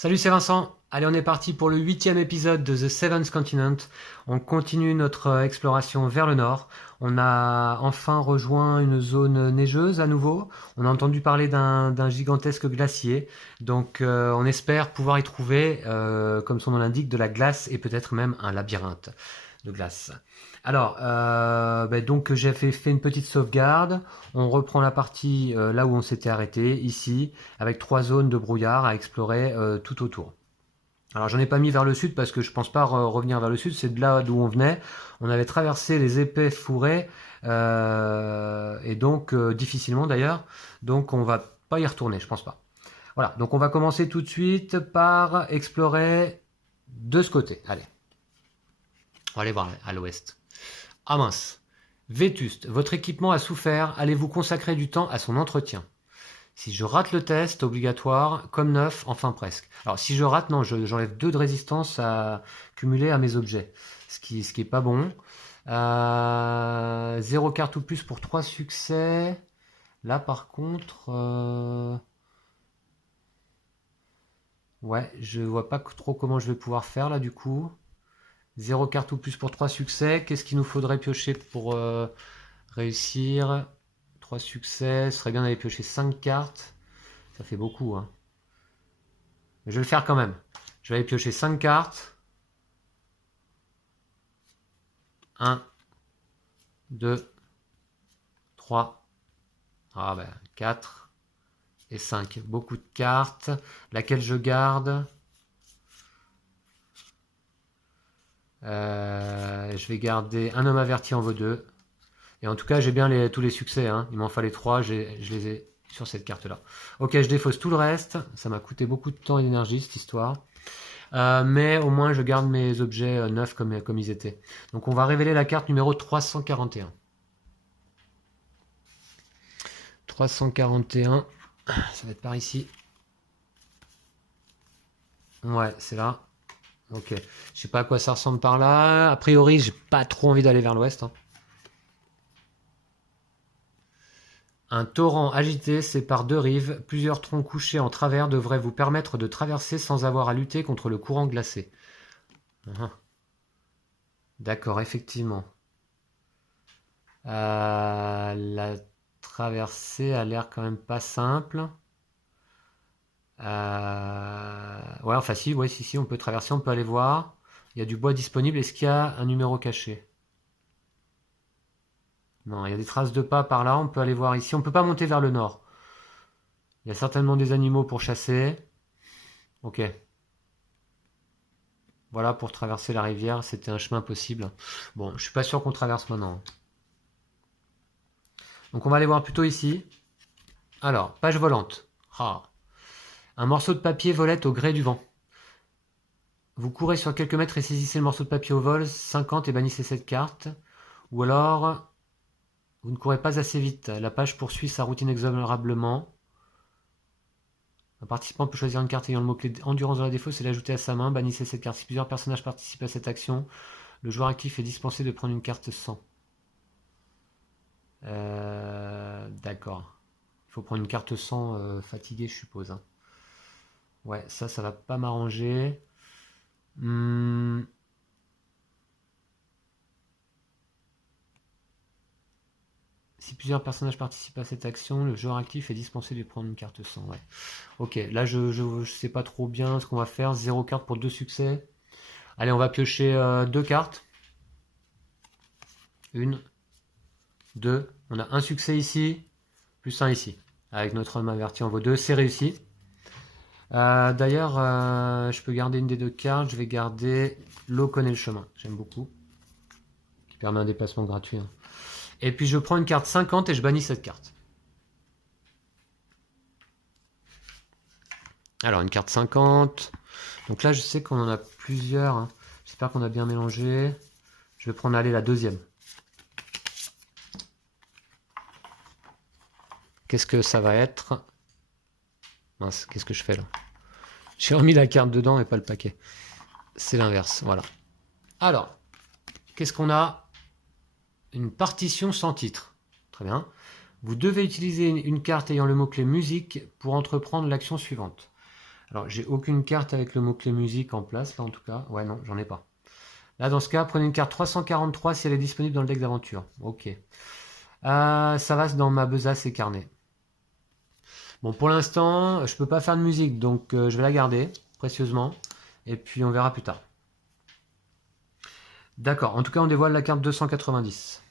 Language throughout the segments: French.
Salut, c'est Vincent. Allez, on est parti pour le 8e épisode de The Seventh Continent. On continue notre exploration vers le nord. On a enfin rejoint une zone neigeuse à nouveau. On a entendu parler d'un gigantesque glacier. Donc, on espère pouvoir y trouver, comme son nom l'indique, de la glace et peut-être même un labyrinthe de glace. Alors, donc j'ai fait une petite sauvegarde. On reprend la partie là où on s'était arrêté, ici, avec 3 zones de brouillard à explorer tout autour. Alors j'en ai pas mis vers le sud parce que je pense pas revenir vers le sud, c'est de là d'où on venait. On avait traversé les épais fourrés et donc difficilement d'ailleurs, donc on va pas y retourner, je pense pas. Voilà, donc on va commencer tout de suite par explorer de ce côté. Allez, on va aller voir à l'ouest. Ah mince, vétuste, votre équipement a souffert, allez-vous consacrer du temps à son entretien? Si je rate le test, obligatoire, comme neuf, enfin presque. Alors si je rate, non, j'enlève 2 de résistance à cumuler à mes objets, ce qui est pas bon. 0 carte ou plus pour 3 succès. Là par contre, ouais, je vois pas trop comment je vais pouvoir faire là du coup. 0 carte ou plus pour 3 succès. Qu'est-ce qu'il nous faudrait piocher pour réussir? 3 succès, ce serait bien d'aller piocher 5 cartes. Ça fait beaucoup, hein. Mais je vais le faire quand même. Je vais aller piocher 5 cartes. 1, 2, 3, 4 et 5. Beaucoup de cartes. Laquelle je garde? Je vais garder un homme averti en vaut 2. Et en tout cas, j'ai bien tous les succès, hein. Il m'en fallait 3, je les ai sur cette carte-là. Ok, je défausse tout le reste. Ça m'a coûté beaucoup de temps et d'énergie, cette histoire. Mais au moins, je garde mes objets neufs comme ils étaient. Donc, on va révéler la carte numéro 341. 341, ça va être par ici. Ouais, c'est là. Ok. Je sais pas à quoi ça ressemble par là. A priori, j'ai pas trop envie d'aller vers l'ouest, hein. Un torrent agité sépare 2 rives. Plusieurs troncs couchés en travers devraient vous permettre de traverser sans avoir à lutter contre le courant glacé. D'accord, effectivement. La traversée a l'air quand même pas simple. Ouais, enfin si, ouais, si, on peut traverser, on peut aller voir. Il y a du bois disponible. Est-ce qu'il y a un numéro caché? Non, il y a des traces de pas par là. On peut aller voir ici. On peut pas monter vers le nord. Il y a certainement des animaux pour chasser. Ok. Voilà, pour traverser la rivière, c'était un chemin possible. Bon, je suis pas sûr qu'on traverse maintenant. Donc on va aller voir plutôt ici. Alors, page volante. Ah. Un morceau de papier volette au gré du vent. Vous courez sur quelques mètres et saisissez le morceau de papier au vol, 50 et bannissez cette carte. Ou alors, vous ne courez pas assez vite. La page poursuit sa route inexorablement. Un participant peut choisir une carte ayant le mot-clé endurance dans la défaut, c'est l'ajouter à sa main. Bannissez cette carte. Si plusieurs personnages participent à cette action, le joueur actif est dispensé de prendre une carte sans. D'accord. Il faut prendre une carte sans fatiguée, je suppose, hein. Ouais, ça va pas m'arranger. Si plusieurs personnages participent à cette action, le joueur actif est dispensé de prendre une carte sans. Ouais. Ok, là je sais pas trop bien ce qu'on va faire. 0 carte pour 2 succès. Allez, on va piocher 2 cartes. 1, 2. On a un succès ici, plus un ici. Avec notre homme averti en vaut 2, c'est réussi. D'ailleurs, je peux garder une des 2 cartes. Je vais garder l'eau connaît le chemin. J'aime beaucoup. Qui permet un déplacement gratuit, hein. Et puis je prends une carte 50 et je bannis cette carte. Alors une carte 50. Donc là je sais qu'on en a plusieurs, hein. J'espère qu'on a bien mélangé. Je vais prendre la deuxième. Qu'est-ce que ça va être? Mince, qu'est-ce que je fais là? J'ai remis la carte dedans et pas le paquet. C'est l'inverse, voilà. Alors, qu'est-ce qu'on a? Une partition sans titre. Très bien. Vous devez utiliser une carte ayant le mot-clé musique pour entreprendre l'action suivante. Alors, j'ai aucune carte avec le mot-clé musique en place, là en tout cas. Ouais, non, j'en ai pas. Là, dans ce cas, prenez une carte 343 si elle est disponible dans le deck d'aventure. Ok. Ça va dans ma besace et carnet. Bon, pour l'instant, je peux pas faire de musique, donc je vais la garder précieusement. Et puis on verra plus tard. D'accord, en tout cas, on dévoile la carte 290.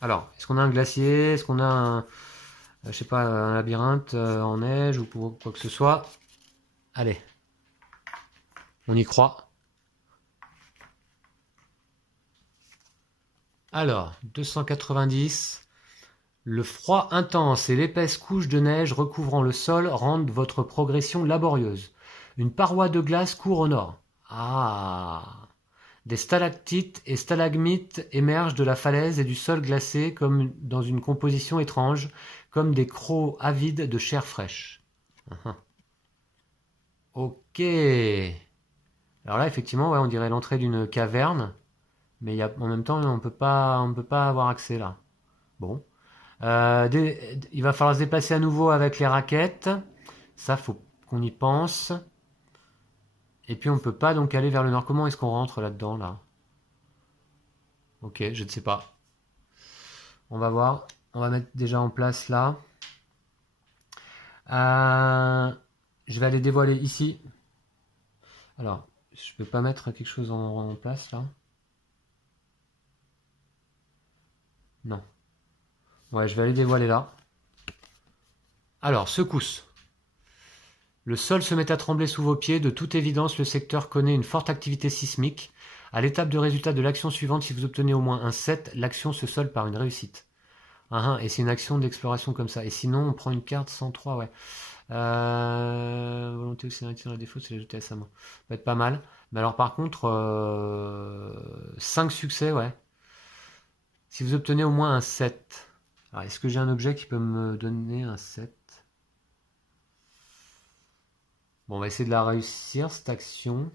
Alors, est-ce qu'on a un glacier? Est-ce qu'on a un, je sais pas, un labyrinthe en neige ou quoi que ce soit? Allez, on y croit. Alors, 290. Le froid intense et l'épaisse couche de neige recouvrant le sol rendent votre progression laborieuse. Une paroi de glace court au nord. Ah! Des stalactites et stalagmites émergent de la falaise et du sol glacé comme dans une composition étrange, comme des crocs avides de chair fraîche. Uh-huh. Ok. Alors là, effectivement, ouais, on dirait l'entrée d'une caverne, mais en même temps, on peut pas avoir accès là. Bon. Il va falloir se déplacer à nouveau avec les raquettes. Ça, faut qu'on y pense. Et puis on peut pas donc aller vers le nord. Comment est-ce qu'on rentre là-dedans là? Ok, je ne sais pas. On va voir. On va mettre déjà en place là. Je vais aller dévoiler ici. Alors, je peux pas mettre quelque chose en place là? Non. Ouais, je vais aller dévoiler là. Alors, secousse. Le sol se met à trembler sous vos pieds. De toute évidence, le secteur connaît une forte activité sismique. À l'étape de résultat de l'action suivante, si vous obtenez au moins un 7, l'action se solde par une réussite. Et c'est une action d'exploration comme ça. Et sinon, on prend une carte 103, ouais. Volonté ou sérénité dans la défaut, c'est l'ajouter à sa main. Ça peut être pas mal. Mais alors par contre, 5 succès, ouais. Si vous obtenez au moins un 7. Alors, est-ce que j'ai un objet qui peut me donner un 7? Bon, on va essayer de la réussir, cette action.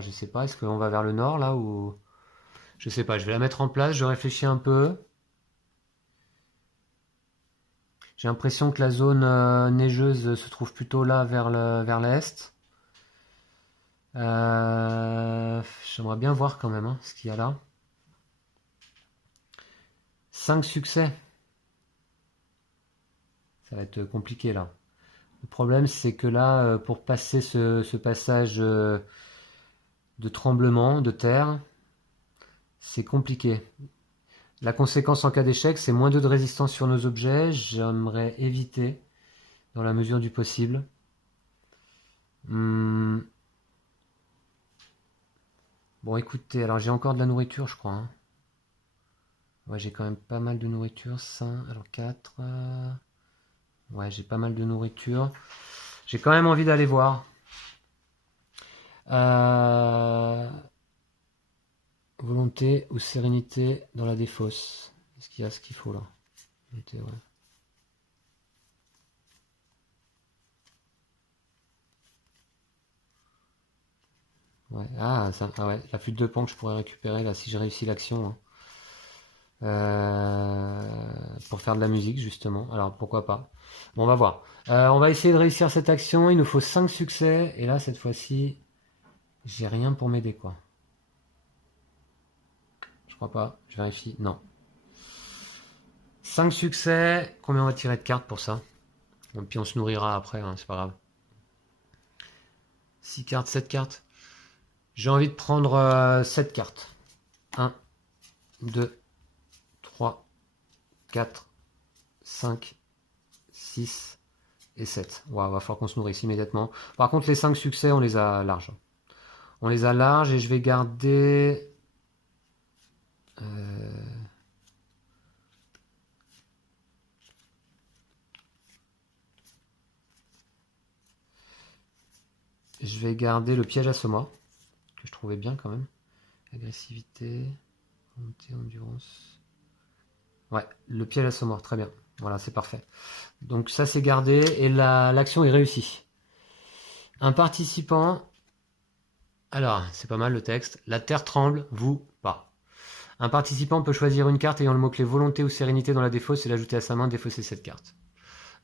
Je sais pas, est-ce qu'on va vers le nord, là, ou... Je sais pas, je vais la mettre en place, je réfléchis un peu. J'ai l'impression que la zone neigeuse se trouve plutôt là, vers l'est. J'aimerais bien voir quand même ce qu'il y a là. 5 succès. Ça va être compliqué là. Le problème, c'est que là, pour passer ce passage de tremblement de terre, c'est compliqué. La conséquence en cas d'échec, c'est moins 2 de résistance sur nos objets. J'aimerais éviter, dans la mesure du possible. Bon, écoutez, alors j'ai encore de la nourriture, je crois. Ouais, j'ai quand même pas mal de nourriture. 5, alors 4. Ouais, j'ai pas mal de nourriture. J'ai quand même envie d'aller voir. Volonté ou sérénité dans la défausse. Est-ce qu'il y a ce qu'il faut là? Volonté, ouais. Ouais. Ouais. La flûte de pan que je pourrais récupérer là si j'ai réussi l'action. Pour faire de la musique justement. Alors pourquoi pas. Bon, on va voir. On va essayer de réussir cette action. Il nous faut 5 succès. Et là, cette fois-ci, j'ai rien pour m'aider quoi. Je crois pas. Je vérifie. Non. 5 succès. Combien on va tirer de cartes pour ça? Et puis on se nourrira après, c'est pas grave. 6 cartes, 7 cartes. J'ai envie de prendre 7 cartes. 1, 2, 3, 4, 5, 6 et 7. Wow, va falloir qu'on se nourrisse immédiatement. Par contre, les 5 succès, on les a larges. On les a larges et je vais garder... Je vais garder le piège à Soma, que je trouvais bien quand même. Agressivité, volonté, endurance. Ouais, le piège à Soma, très bien. Voilà, c'est parfait. Donc ça c'est gardé et l'action est réussie. Un participant... Alors, c'est pas mal le texte. La terre tremble, vous, pas. Un participant peut choisir une carte ayant le mot-clé volonté ou sérénité dans la défausse et l'ajouter à sa main, défausser cette carte.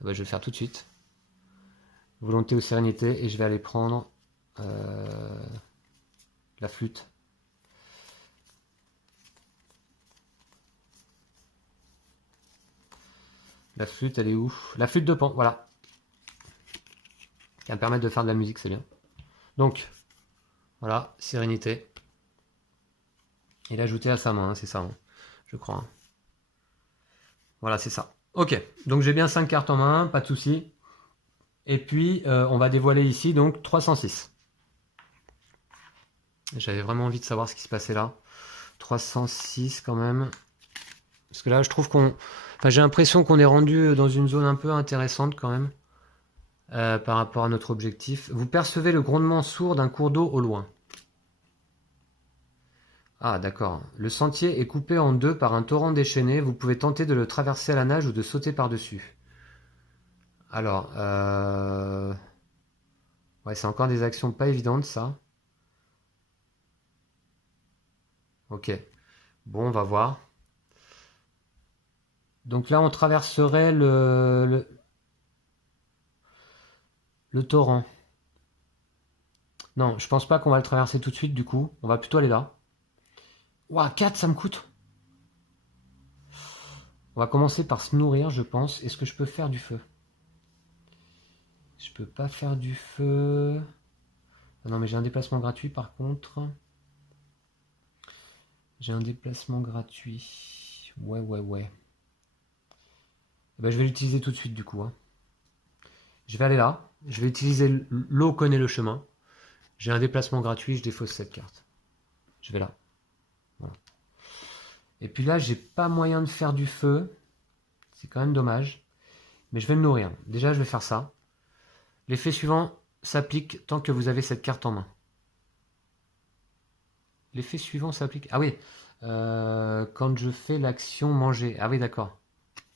bah, je vais le faire tout de suite. Volonté ou sérénité, et je vais aller prendre la flûte. La flûte, elle est où? La flûte de Pan, voilà. Qui va me permettre de faire de la musique, c'est bien. Donc, voilà, sérénité. Et l'ajouter à sa main, hein, c'est ça, hein, je crois. Hein. Voilà, c'est ça. Ok, donc j'ai bien 5 cartes en main, pas de souci. Et puis, on va dévoiler ici, donc 306. J'avais vraiment envie de savoir ce qui se passait là. 306 quand même. Parce que là, je trouve qu'on... Enfin, j'ai l'impression qu'on est rendu dans une zone un peu intéressante quand même. Par rapport à notre objectif. Vous percevez le grondement sourd d'un cours d'eau au loin. Ah, d'accord. Le sentier est coupé en deux par un torrent déchaîné. Vous pouvez tenter de le traverser à la nage ou de sauter par-dessus. Alors, ouais, c'est encore des actions pas évidentes, ça. Ok. Bon, on va voir. Donc là, on traverserait le torrent. Non, je pense pas qu'on va le traverser tout de suite, du coup. On va plutôt aller là. Ouah, 4, ça me coûte. On va commencer par se nourrir, je pense. Est-ce que je peux faire du feu? Je peux pas faire du feu. Ah non, mais j'ai un déplacement gratuit, par contre. J'ai un déplacement gratuit. Ouais. Eh ben, je vais l'utiliser tout de suite, du coup. Hein. Je vais aller là. Je vais utiliser l'eau connaît le chemin. J'ai un déplacement gratuit, je défausse cette carte. Je vais là. Voilà. Et puis là, j'ai pas moyen de faire du feu. C'est quand même dommage. Mais je vais me nourrir. Déjà, je vais faire ça. L'effet suivant s'applique tant que vous avez cette carte en main. L'effet suivant s'applique... Ah oui, quand je fais l'action manger. Ah oui, d'accord.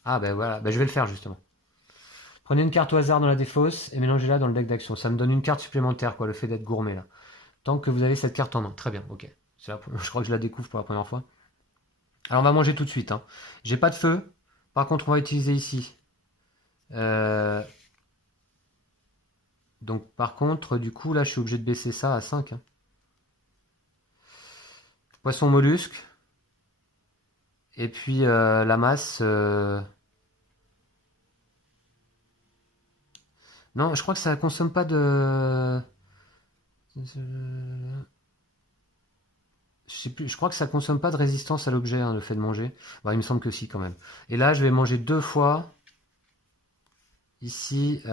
Ah ben voilà, ben, je vais le faire justement. Prenez une carte au hasard dans la défausse et mélangez-la dans le deck d'action. Ça me donne une carte supplémentaire, quoi, le fait d'être gourmet là. Tant que vous avez cette carte en main. Très bien, ok. Je crois que je la découvre pour la première fois. Alors on va manger tout de suite. Hein. J'ai pas de feu. Par contre, on va utiliser ici. Donc par contre, du coup, là, je suis obligé de baisser ça à 5. Hein. Poisson mollusque. Et puis la masse... Non, je crois que ça consomme pas de... Je sais plus, je crois que ça consomme pas de résistance à l'objet, hein, le fait de manger. Bah, il me semble que si, quand même. Et là, je vais manger 2 fois. Ici, 3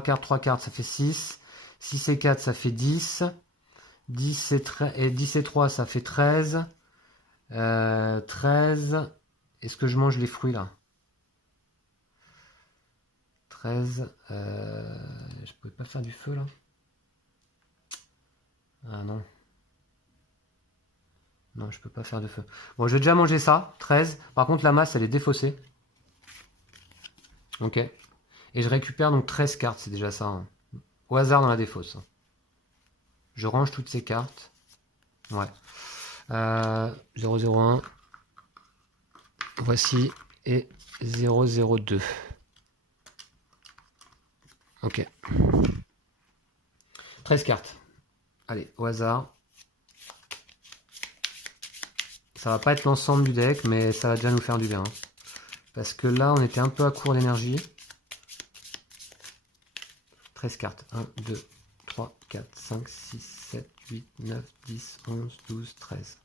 cartes, ça fait 6. 6 et 4, ça fait 10. 10 et 10 et 3, ça fait 13. 13. Est-ce que je mange les fruits, là? 13. Je pouvais pas faire du feu, là? Ah non. Non, je peux pas faire de feu. Bon, je vais déjà manger ça. 13. Par contre, la masse, elle est défaussée. Ok. Et je récupère donc 13 cartes, c'est déjà ça. Hein. Au hasard dans la défausse. Je range toutes ces cartes. Ouais. 001. Voici. Et 002. Ok. 13 cartes. Allez, au hasard. Ça va pas être l'ensemble du deck, mais ça va déjà nous faire du bien. Hein. Parce que là, on était un peu à court d'énergie. 13 cartes. 1, 2, 3, 4, 5, 6, 7, 8, 9, 10, 11, 12, 13.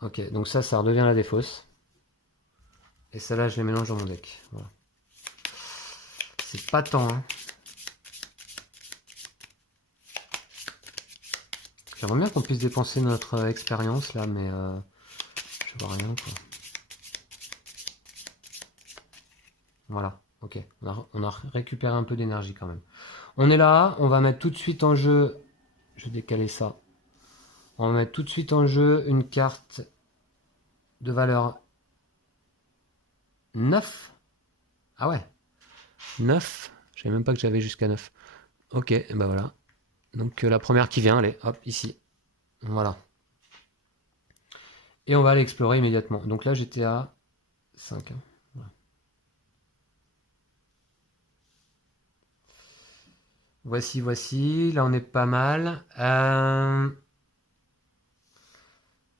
Ok, donc ça redevient la défausse. Et celle-là, je les mélange dans mon deck. Voilà. C'est pas tant, hein. J'aimerais bien qu'on puisse dépenser notre expérience, là, mais je vois rien, quoi. Voilà, ok. On a récupéré un peu d'énergie, quand même. On est là, on va mettre tout de suite en jeu... Je vais décaler ça. On va mettre tout de suite en jeu une carte de valeur 9. Ah ouais, 9. Je savais même pas que j'avais jusqu'à 9. Ok, et ben voilà. Donc la première qui vient, allez, hop, ici. Voilà. Et on va aller explorer immédiatement. Donc là, j'étais à 5. Hein. Voilà. Voici. Là, on est pas mal.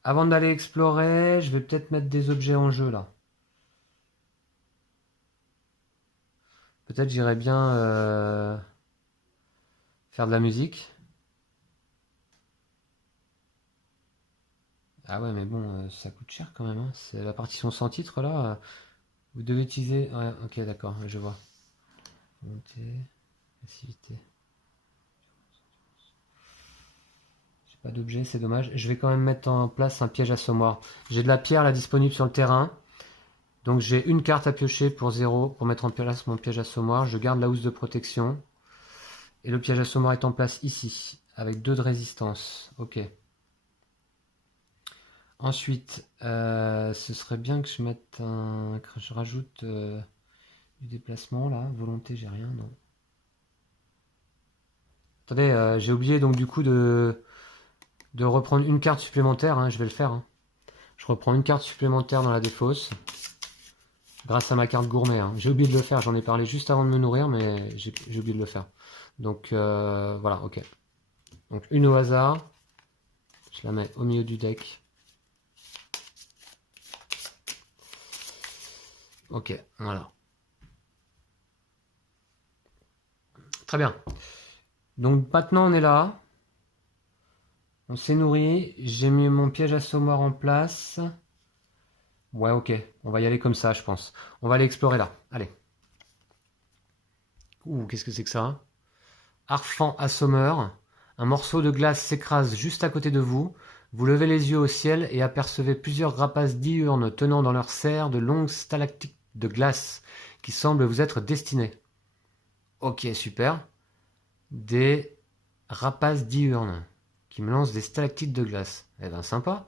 Avant d'aller explorer, je vais peut-être mettre des objets en jeu, là. Peut-être j'irais bien faire de la musique. Ah ouais, mais bon, ça coûte cher quand même. Hein. C'est la partition sans titre, là. Vous devez utiliser... Ouais, ok, d'accord, je vois. Volonté, facilité. J'ai pas d'objet, c'est dommage. Je vais quand même mettre en place un piège assommoir. J'ai de la pierre là disponible sur le terrain. Donc j'ai une carte à piocher pour 0 pour mettre en place mon piège assommoir. Je garde la housse de protection. Et le piège assommoir est en place ici, avec 2 de résistance. Ok. Ensuite, ce serait bien que je mette un... que je rajoute du déplacement là. Volonté, j'ai rien, non. Attendez, j'ai oublié donc du coup de reprendre une carte supplémentaire. Hein, je vais le faire. Hein. Je reprends une carte supplémentaire dans la défausse. Grâce à ma carte gourmet. Hein. J'ai oublié de le faire, j'en ai parlé juste avant de me nourrir, mais j'ai oublié de le faire. Donc voilà, ok. Donc une au hasard. Je la mets au milieu du deck. Ok, voilà. Très bien. Donc maintenant on est là. On s'est nourri. J'ai mis mon piège assommoir en place. Ouais, ok. On va y aller comme ça, je pense. On va aller explorer là. Allez. Ouh, qu'est-ce que c'est que ça? Arfan assommeur. Un morceau de glace s'écrase juste à côté de vous. Vous levez les yeux au ciel et apercevez plusieurs rapaces diurnes tenant dans leurs serres de longues stalactites de glace qui semblent vous être destinées. Ok, super. Des rapaces diurnes qui me lancent des stalactites de glace. Eh ben, sympa.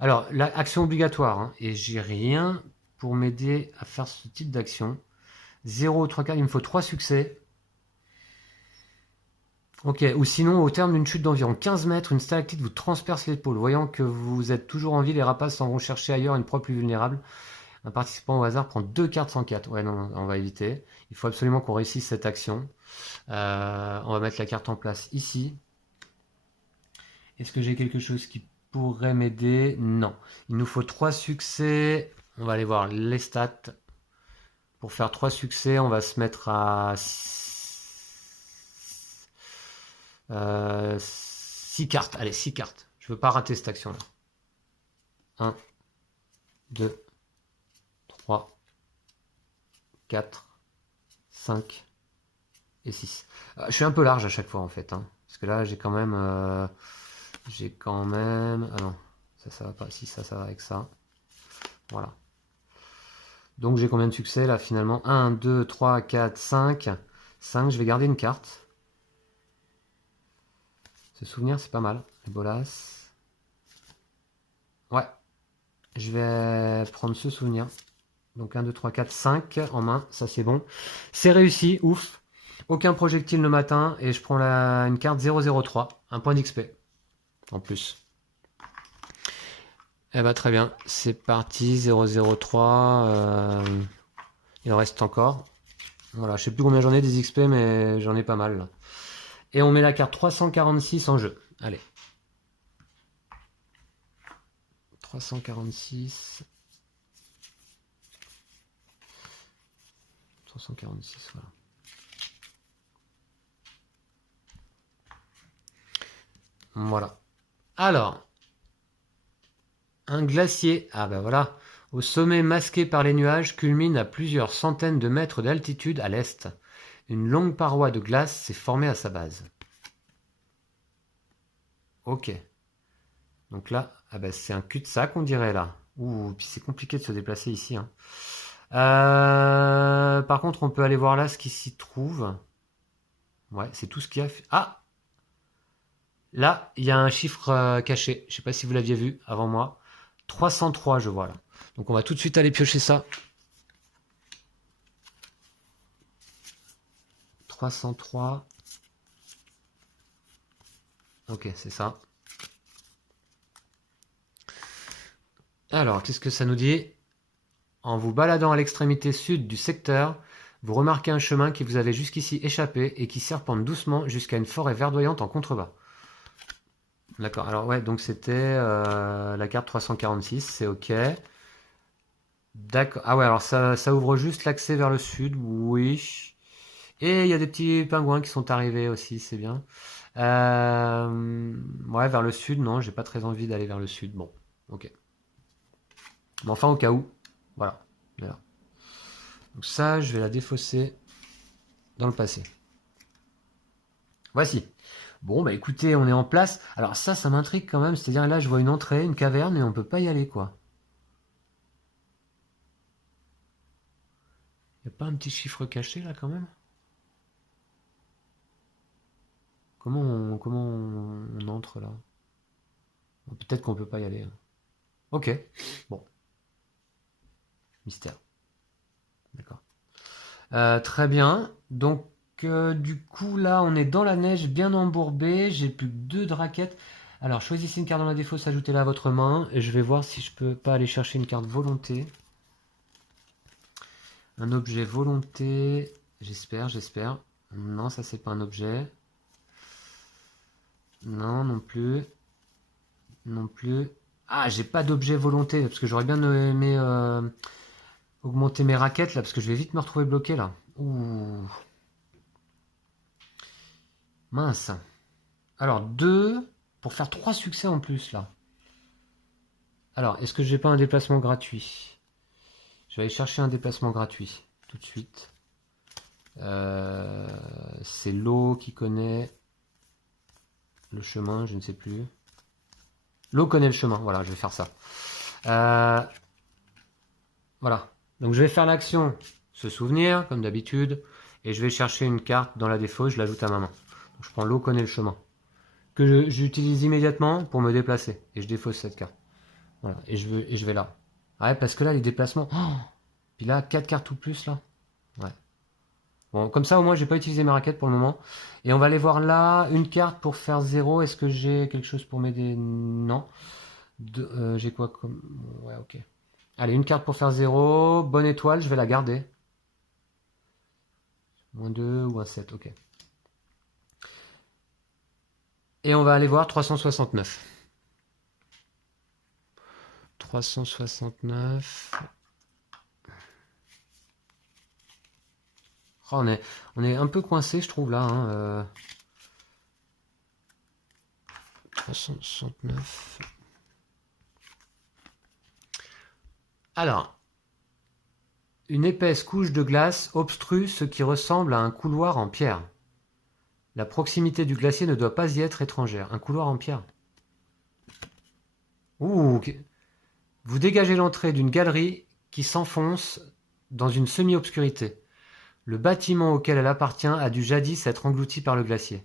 Alors, l'action obligatoire, hein, et j'ai rien pour m'aider à faire ce type d'action. 0, 3 quarts, il me faut 3 succès. Ok, ou sinon, au terme d'une chute d'environ 15 mètres, une stalactite vous transperce l'épaule. Voyant que vous êtes toujours en vie, les rapaces s'en vont chercher ailleurs une proie plus vulnérable. Un participant au hasard prend 2 cartes sans 4. Ouais, non, on va éviter. Il faut absolument qu'on réussisse cette action. On va mettre la carte en place ici. Est-ce que j'ai quelque chose qui pourrait m'aider? Non. Il nous faut 3 succès. On va aller voir les stats. Pour faire 3 succès, on va se mettre à 6 cartes. Allez, 6 cartes. Je veux pas rater cette action-là. 1, 2, 3, 4, 5 et 6. Je suis un peu large à chaque fois en fait. Hein, parce que là, j'ai quand même... Ah non, ça va pas. Si, ça va avec ça. Voilà. Donc j'ai combien de succès là finalement? 1, 2, 3, 4, 5. 5, je vais garder une carte. Ce souvenir, c'est pas mal. Les bolas. Ouais. Je vais prendre ce souvenir. Donc 1, 2, 3, 4, 5 en main. Ça, c'est bon. C'est réussi. Ouf. Aucun projectile le matin. Et je prends une carte 003. Un point d'XP. En plus. Eh bah, très bien. C'est parti. 003. Il en reste encore. Voilà. Je sais plus combien j'en ai des XP, mais j'en ai pas mal. Là. Et on met la carte 346 en jeu. Allez. 346. 346, voilà. Voilà. Alors, un glacier, ah ben voilà, au sommet masqué par les nuages, culmine à plusieurs centaines de mètres d'altitude à l'est. Une longue paroi de glace s'est formée à sa base. Ok. Donc là, ah ben c'est un cul-de-sac, on dirait là. Ouh, puis c'est compliqué de se déplacer ici. Hein. Par contre, on peut aller voir là ce qui s'y trouve. Ouais, c'est tout ce qu'il y a. Ah! Là, il y a un chiffre caché. Je ne sais pas si vous l'aviez vu avant moi. 303, je vois là. Donc on va tout de suite aller piocher ça. 303. Ok, c'est ça. Alors, qu'est-ce que ça nous dit? En vous baladant à l'extrémité sud du secteur, vous remarquez un chemin qui vous avait jusqu'ici échappé et qui serpente doucement jusqu'à une forêt verdoyante en contrebas. D'accord, alors ouais, donc c'était la carte 346, c'est ok. D'accord, ah ouais, alors ça ouvre juste l'accès vers le sud, oui. Et il y a des petits pingouins qui sont arrivés aussi, c'est bien. Ouais, vers le sud, non, j'ai pas très envie d'aller vers le sud. Bon, ok. Mais enfin, au cas où, voilà. Voilà. Donc ça, je vais la défausser dans le passé. Voici. Bon, bah écoutez, on est en place. Alors ça m'intrigue quand même. C'est-à-dire là, je vois une entrée, une caverne, et on peut pas y aller, quoi. Y a pas un petit chiffre caché là, quand même? Comment on entre là? Peut-être qu'on peut pas y aller, hein. Ok. Bon, mystère. D'accord. Très bien. Donc, du coup, là, on est dans la neige, bien embourbé. J'ai plus que 2 de raquettes. Alors, choisissez une carte dans la défausse, ajoutez-la à votre main. Et je vais voir si je peux pas aller chercher une carte volonté. Un objet volonté. J'espère. Non, ça, c'est pas un objet. Non, non plus. Non plus. Ah, j'ai pas d'objet volonté, parce que j'aurais bien aimé augmenter mes raquettes, là, parce que je vais vite me retrouver bloqué, là. Ouh. Mince. Alors, 2 pour faire 3 succès en plus, là. Alors, est-ce que j'ai pas un déplacement gratuit? Je vais aller chercher un déplacement gratuit, tout de suite. C'est l'eau qui connaît le chemin, je ne sais plus. L'eau connaît le chemin, voilà, je vais faire ça. Voilà. Donc, je vais faire l'action, se souvenir, comme d'habitude, et je vais chercher une carte dans la défausse, je l'ajoute à ma main. Donc, je prends l'eau connaît le chemin, que j'utilise immédiatement pour me déplacer, et je défausse cette carte. Voilà, et je vais là. Ouais, parce que là, les déplacements... Oh, puis là, 4 cartes ou plus, là. Ouais. Bon, comme ça, au moins, j'ai pas utilisé mes raquettes pour le moment. Et on va aller voir là, une carte pour faire 0. Est-ce que j'ai quelque chose pour m'aider? Non. J'ai quoi comme... Ouais, ok. Allez, une carte pour faire 0. Bonne étoile, je vais la garder. -2 ou un 7, ok. Et on va aller voir 369. 369... Oh, on est un peu coincé, je trouve, là. Hein, 369. Alors, une épaisse couche de glace obstrue ce qui ressemble à un couloir en pierre. La proximité du glacier ne doit pas y être étrangère. Un couloir en pierre. Ouh, ok. Vous dégagez l'entrée d'une galerie qui s'enfonce dans une semi-obscurité. Le bâtiment auquel elle appartient a dû jadis être englouti par le glacier.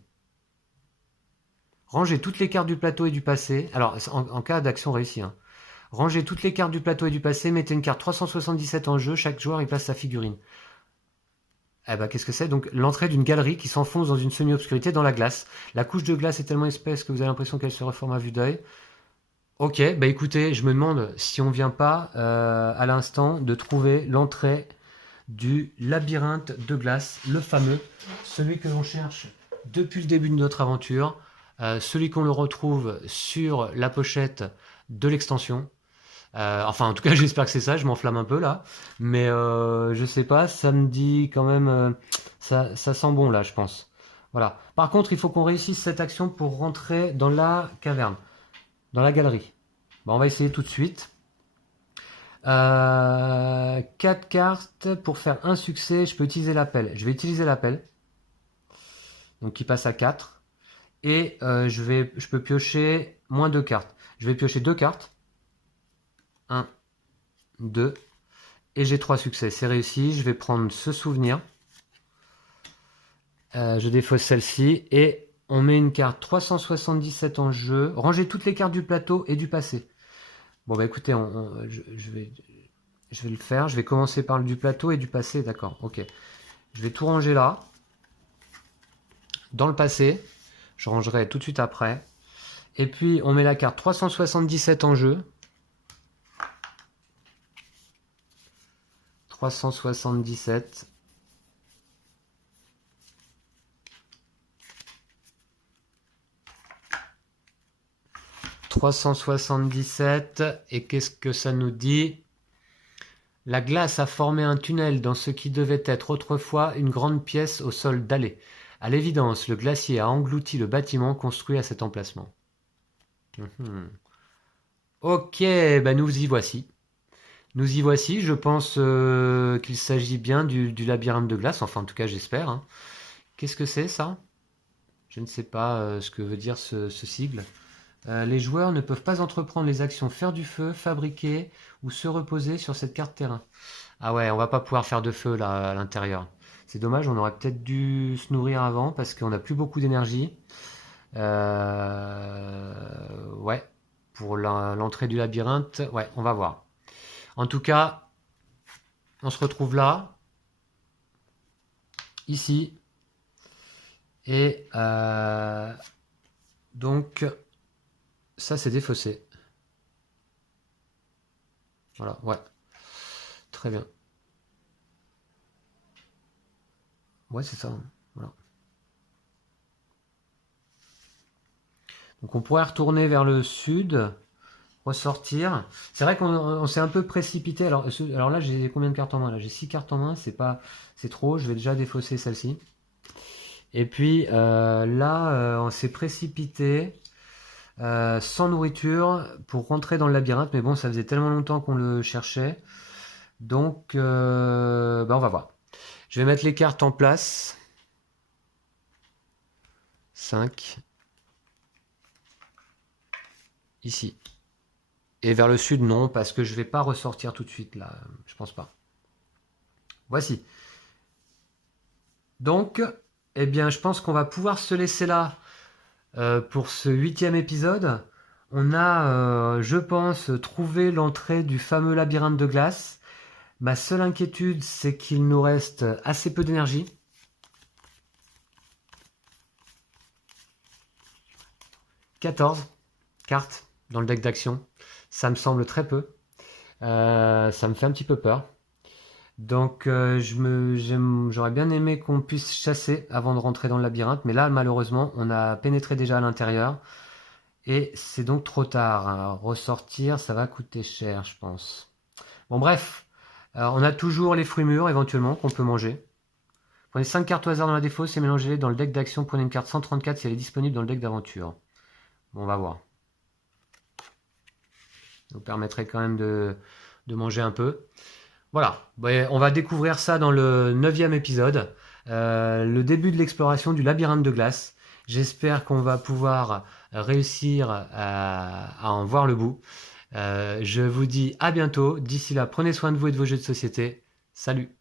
Rangez toutes les cartes du plateau et du passé. Alors, en cas d'action réussie, hein. Rangez toutes les cartes du plateau et du passé. Mettez une carte 377 en jeu. Chaque joueur y place sa figurine. Eh ben, qu'est-ce que c'est? Donc, l'entrée d'une galerie qui s'enfonce dans une semi-obscurité dans la glace. La couche de glace est tellement épaisse que vous avez l'impression qu'elle se reforme à vue d'œil. Ok, bah écoutez, je me demande si on vient pas à l'instant de trouver l'entrée du labyrinthe de glace, le fameux, celui que l'on cherche depuis le début de notre aventure, celui qu'on le retrouve sur la pochette de l'extension. Enfin, en tout cas, j'espère que c'est ça, je m'enflamme un peu là, mais je sais pas, ça me dit quand même, ça sent bon là, je pense. Voilà. Par contre, il faut qu'on réussisse cette action pour rentrer dans la caverne, dans la galerie. Bon, on va essayer tout de suite. 4 cartes pour faire un succès. Je peux utiliser l'appel. Je vais utiliser l'appel. Donc qui passe à 4. Et je peux piocher moins 2 cartes. Je vais piocher 2 cartes. 1, 2. Et j'ai 3 succès. C'est réussi. Je vais prendre ce souvenir. Je défausse celle-ci. Et on met une carte 377 en jeu. Rangez toutes les cartes du plateau et du passé. Bon bah écoutez, je vais le faire. Je vais commencer par le du plateau et du passé. D'accord, ok. Je vais tout ranger là. Dans le passé. Je rangerai tout de suite après. Et puis on met la carte 377 en jeu. 377. 377. Et qu'est-ce que ça nous dit? La glace a formé un tunnel dans ce qui devait être autrefois une grande pièce au sol dallé. À l'évidence, le glacier a englouti le bâtiment construit à cet emplacement. Ok, bah nous y voici. Nous y voici, je pense qu'il s'agit bien du labyrinthe de glace, enfin en tout cas j'espère. Hein. Qu'est-ce que c'est ça? Je ne sais pas ce que veut dire ce sigle. Les joueurs ne peuvent pas entreprendre les actions faire du feu, fabriquer ou se reposer sur cette carte terrain. Ah ouais, on va pas pouvoir faire de feu là à l'intérieur. C'est dommage, on aurait peut-être dû se nourrir avant parce qu'on n'a plus beaucoup d'énergie. Ouais, pour l'entrée du labyrinthe, ouais, on va voir. En tout cas, on se retrouve là, ici, et donc ça c'est défaussé. Voilà, ouais, très bien. Ouais, c'est ça. Hein. Voilà. Donc on pourrait retourner vers le sud, ressortir. C'est vrai qu'on s'est un peu précipité. Alors là, j'ai combien de cartes en main? Là, j'ai 6 cartes en main. C'est trop. Je vais déjà défausser celle-ci. Et puis là, on s'est précipité sans nourriture pour rentrer dans le labyrinthe. Mais bon, ça faisait tellement longtemps qu'on le cherchait. Donc, bah, on va voir. Je vais mettre les cartes en place. 5. Ici. Et vers le sud, non, parce que je vais pas ressortir tout de suite, là. Je pense pas. Voici. Donc, eh bien, je pense qu'on va pouvoir se laisser là pour ce 8e épisode. On a, je pense, trouvé l'entrée du fameux labyrinthe de glace. Ma seule inquiétude, c'est qu'il nous reste assez peu d'énergie. « 14 cartes dans le deck d'action. Ça me semble très peu. Ça me fait un petit peu peur. Donc j'aurais bien aimé qu'on puisse chasser avant de rentrer dans le labyrinthe. Mais là, malheureusement, on a pénétré déjà à l'intérieur. Et c'est donc trop tard. Alors, ressortir, ça va coûter cher, je pense. Bon, bref. On a toujours les fruits mûrs, éventuellement, qu'on peut manger. Prenez 5 cartes au hasard dans la défausse et mélangez-les dans le deck d'action. Prenez une carte 134 si elle est disponible dans le deck d'aventure. Bon, on va voir. Ça nous permettrait quand même de manger un peu. Voilà, on va découvrir ça dans le 9e épisode. Le début de l'exploration du labyrinthe de glace. J'espère qu'on va pouvoir réussir à en voir le bout. Je vous dis à bientôt. D'ici là, prenez soin de vous et de vos jeux de société. Salut!